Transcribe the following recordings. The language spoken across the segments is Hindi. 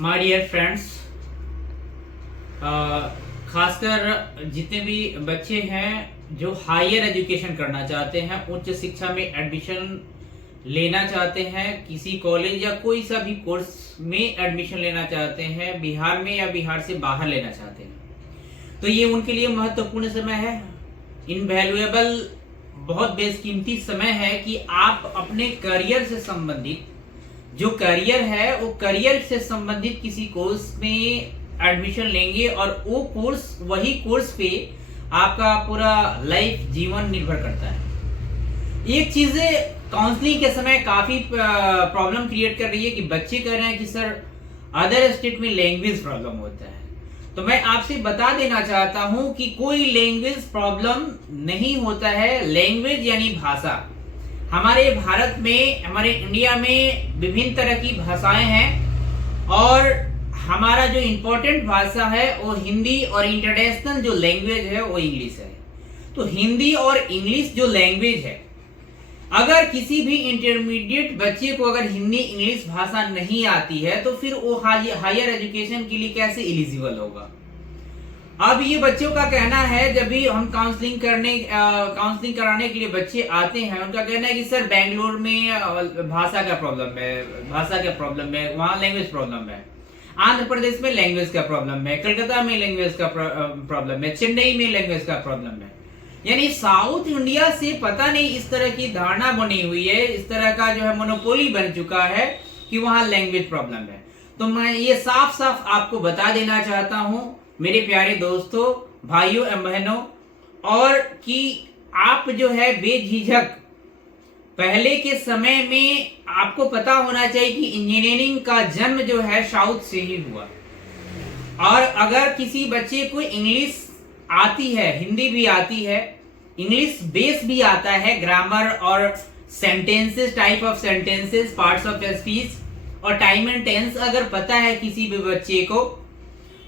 माय डियर फ्रेंड्स, खासकर जितने भी बच्चे हैं जो हायर एजुकेशन करना चाहते हैं, उच्च शिक्षा में एडमिशन लेना चाहते हैं, किसी कॉलेज या कोई सा भी कोर्स में एडमिशन लेना चाहते हैं, बिहार में या बिहार से बाहर लेना चाहते हैं, तो ये उनके लिए महत्वपूर्ण समय है। इनवैल्यूएबल, बहुत बेशकीमती समय है कि आप अपने करियर से संबंधित जो करियर है वो करियर से संबंधित किसी कोर्स में एडमिशन लेंगे और वो कोर्स, वही कोर्स पे आपका पूरा लाइफ जीवन निर्भर करता है। एक चीजें काउंसलिंग के समय काफी प्रॉब्लम क्रिएट कर रही है कि बच्चे कह रहे हैं कि सर अदर स्टेट में लैंग्वेज प्रॉब्लम होता है। तो मैं आपसे बता देना चाहता हूं कि कोई लैंग्वेज प्रॉब्लम नहीं होता है। लैंग्वेज यानी भाषा। हमारे भारत में, हमारे इंडिया में विभिन्न तरह की भाषाएं हैं और हमारा जो इम्पोर्टेंट भाषा है वो हिंदी और इंटरनेशनल जो लैंग्वेज है वो इंग्लिश है। तो हिंदी और इंग्लिश जो लैंग्वेज है, अगर किसी भी इंटरमीडिएट बच्चे को अगर हिंदी इंग्लिश भाषा नहीं आती है तो फिर वो हायर एजुकेशन के लिए कैसे एलिजिबल होगा। अब ये बच्चों का कहना है, जब भी हम काउंसलिंग कराने के लिए बच्चे आते हैं, उनका कहना है कि सर बेंगलोर में भाषा का प्रॉब्लम है, वहाँ लैंग्वेज प्रॉब्लम है, आंध्र प्रदेश में लैंग्वेज का प्रॉब्लम है, कलकत्ता में लैंग्वेज का प्रॉब्लम है, चेन्नई में लैंग्वेज का प्रॉब्लम है। यानी साउथ इंडिया से पता नहीं इस तरह की धारणा बनी हुई है, इस तरह का जो है मोनोपोली बन चुका है कि वहाँ लैंग्वेज प्रॉब्लम है। तो मैं ये साफ साफ आपको बता देना चाहता हूँ मेरे प्यारे दोस्तों, भाइयों एवं बहनों, और कि आप जो है बेझिझक, पहले के समय में आपको पता होना चाहिए कि इंजीनियरिंग का जन्म जो है साउथ से ही हुआ। और अगर किसी बच्चे को इंग्लिश आती है, हिंदी भी आती है, इंग्लिश बेस भी आता है, ग्रामर और sentences, type of sentences, parts of speech और टाइम एंड टेंस अगर पता है किसी भी बच्चे को,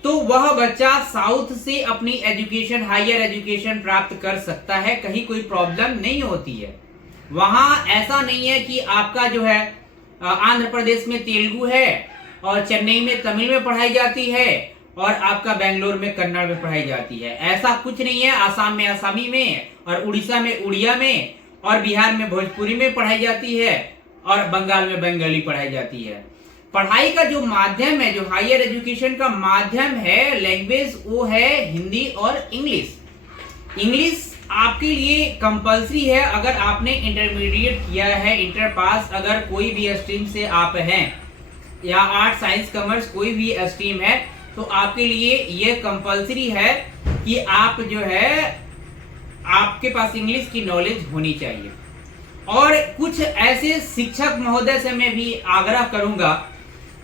तो वह बच्चा साउथ से अपनी एजुकेशन, हायर एजुकेशन प्राप्त कर सकता है। कहीं कोई प्रॉब्लम नहीं होती है। वहां ऐसा नहीं है कि आपका जो है आंध्र प्रदेश में तेलुगु है और चेन्नई में तमिल में पढ़ाई जाती है और आपका बेंगलोर में कन्नड़ में पढ़ाई जाती है। ऐसा कुछ नहीं है। आसाम में आसामी में, और उड़ीसा में उड़िया में, और बिहार में भोजपुरी में पढ़ाई जाती है, और बंगाल में बंगाली पढ़ाई जाती है। पढ़ाई का जो माध्यम है, जो हायर एजुकेशन का माध्यम है, लैंग्वेज, वो है हिंदी और इंग्लिश। इंग्लिश आपके लिए कंपलसरी है। अगर आपने इंटरमीडिएट किया है, इंटर पास, अगर कोई भी स्ट्रीम से आप हैं, या आर्ट साइंस कॉमर्स कोई भी स्ट्रीम है, तो आपके लिए ये कंपलसरी है कि आप जो है, आपके पास इंग्लिश की नॉलेज होनी चाहिए। और कुछ ऐसे शिक्षक महोदय से मैं भी आग्रह करूंगा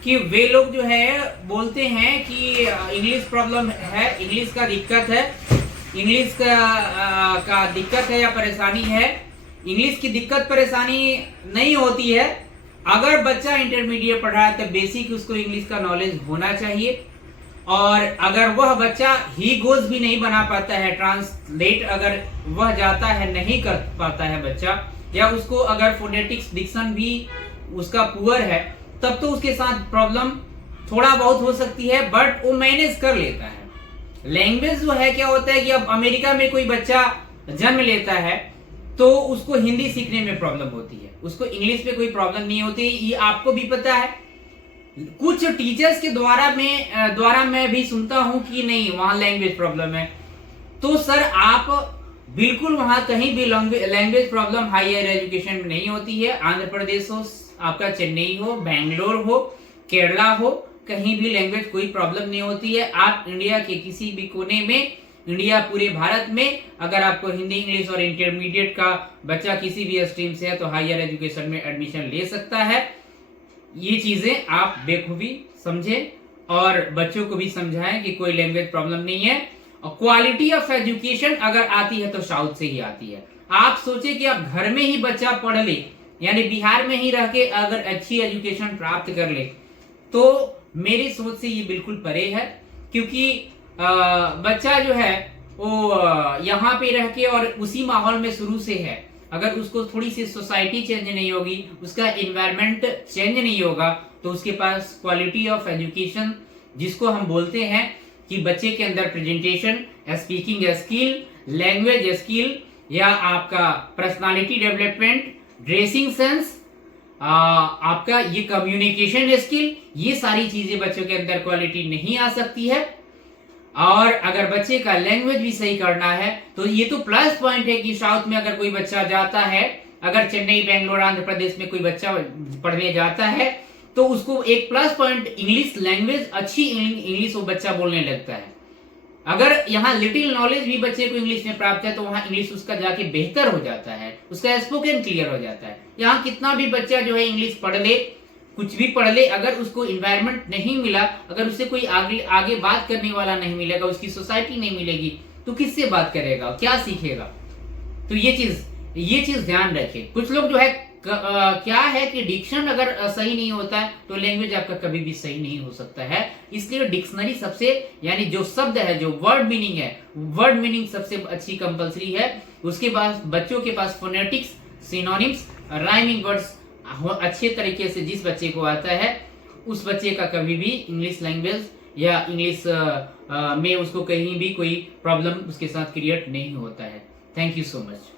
कि वे लोग जो है बोलते हैं कि इंग्लिश प्रॉब्लम है, इंग्लिश का दिक्कत है, इंग्लिश का दिक्कत है या परेशानी है। इंग्लिश की दिक्कत परेशानी नहीं होती है। अगर बच्चा इंटरमीडिएट पढ़ रहा है तो बेसिक उसको इंग्लिश का नॉलेज होना चाहिए। और अगर वह बच्चा ही गोज भी नहीं बना पाता है, ट्रांसलेट अगर वह जाता है, नहीं कर पाता है बच्चा, या उसको अगर फोनेटिक्स डिक्शन भी उसका पुअर है, तब तो उसके साथ प्रॉब्लम थोड़ा बहुत हो सकती है, बट वो मैनेज कर लेता है। लैंग्वेज जो है, क्या होता है कि अब अमेरिका में कोई बच्चा जन्म लेता है तो उसको हिंदी सीखने में प्रॉब्लम होती है, उसको इंग्लिश में कोई प्रॉब्लम नहीं होती। ये आपको भी पता है। कुछ टीचर्स के द्वारा मैं भी सुनता हूं कि नहीं, वहां लैंग्वेज प्रॉब्लम है। तो सर आप बिल्कुल, वहां कहीं भी लैंग्वेज प्रॉब्लम हायर एजुकेशन में नहीं होती है। आंध्र प्रदेश हो, आपका चेन्नई हो, बेंगलोर हो, केरला हो, कहीं भी लैंग्वेज कोई प्रॉब्लम नहीं होती है। आप इंडिया के किसी भी कोने में, इंडिया पूरे भारत में, अगर आपको हिंदी, इंग्लिश और इंटरमीडिएट का बच्चा किसी भी स्ट्रीम से है तो हायर एजुकेशन में एडमिशन ले सकता है। ये चीजें आप बेखूबी समझें और बच्चों को भी समझाएं कि कोई लैंग्वेज प्रॉब्लम नहीं है। और क्वालिटी ऑफ एजुकेशन अगर आती है तो साउथ से ही आती है। आप सोचे कि आप घर में ही बच्चा पढ़ ले, यानी बिहार में ही रह के अगर अच्छी एजुकेशन प्राप्त कर ले, तो मेरी सोच से ये बिल्कुल परे है। क्योंकि बच्चा जो है वो यहाँ पे रह के और उसी माहौल में शुरू से है, अगर उसको थोड़ी सी सोसाइटी चेंज नहीं होगी, उसका इन्वायरमेंट चेंज नहीं होगा, तो उसके पास क्वालिटी ऑफ एजुकेशन जिसको हम बोलते हैं कि बच्चे के अंदर presentation, speaking skill, language skill या आपका पर्सनालिटी डेवलपमेंट, ड्रेसिंग सेंस, आपका ये कम्युनिकेशन स्किल, ये सारी चीजें बच्चों के अंदर क्वालिटी नहीं आ सकती है। और अगर बच्चे का लैंग्वेज भी सही करना है तो ये तो प्लस पॉइंट है कि साउथ में अगर कोई बच्चा जाता है, अगर चेन्नई, बेंगलोर, आंध्र प्रदेश में कोई बच्चा पढ़ने जाता है तो उसको एक प्लस पॉइंट इंग्लिश लैंग्वेज, अच्छी इंग्लिश वो बच्चा बोलने लगता है। अगर यहाँ लिटिल नॉलेज भी बच्चे को इंग्लिश में प्राप्त है तो वहाँ इंग्लिश उसका जाके बेहतर हो जाता है, उसका स्पोकन क्लियर हो जाता है। यहाँ कितना भी बच्चा जो है इंग्लिश पढ़ ले, कुछ भी पढ़ ले, अगर उसको इन्वायरमेंट नहीं मिला, अगर उससे कोई आगे बात करने वाला नहीं मिलेगा, उसकी सोसाइटी नहीं मिलेगी, तो किससे बात करेगा, क्या सीखेगा। तो ये चीज ध्यान रखें। कुछ लोग जो है क्या है कि डिक्शन अगर सही नहीं होता है तो लैंग्वेज आपका कभी भी सही नहीं हो सकता है। इसलिए डिक्शनरी सबसे, यानी जो शब्द है, जो वर्ड मीनिंग है, वर्ड मीनिंग सबसे अच्छी कंपलसरी है। उसके बाद बच्चों के पास फोनेटिक्स, सिनोनिम्स, राइमिंग वर्ड्स अच्छे तरीके से जिस बच्चे को आता है, उस बच्चे का कभी भी इंग्लिश लैंग्वेज या इंग्लिश में उसको कहीं भी कोई प्रॉब्लम उसके साथ क्रिएट नहीं होता है। Thank you so much.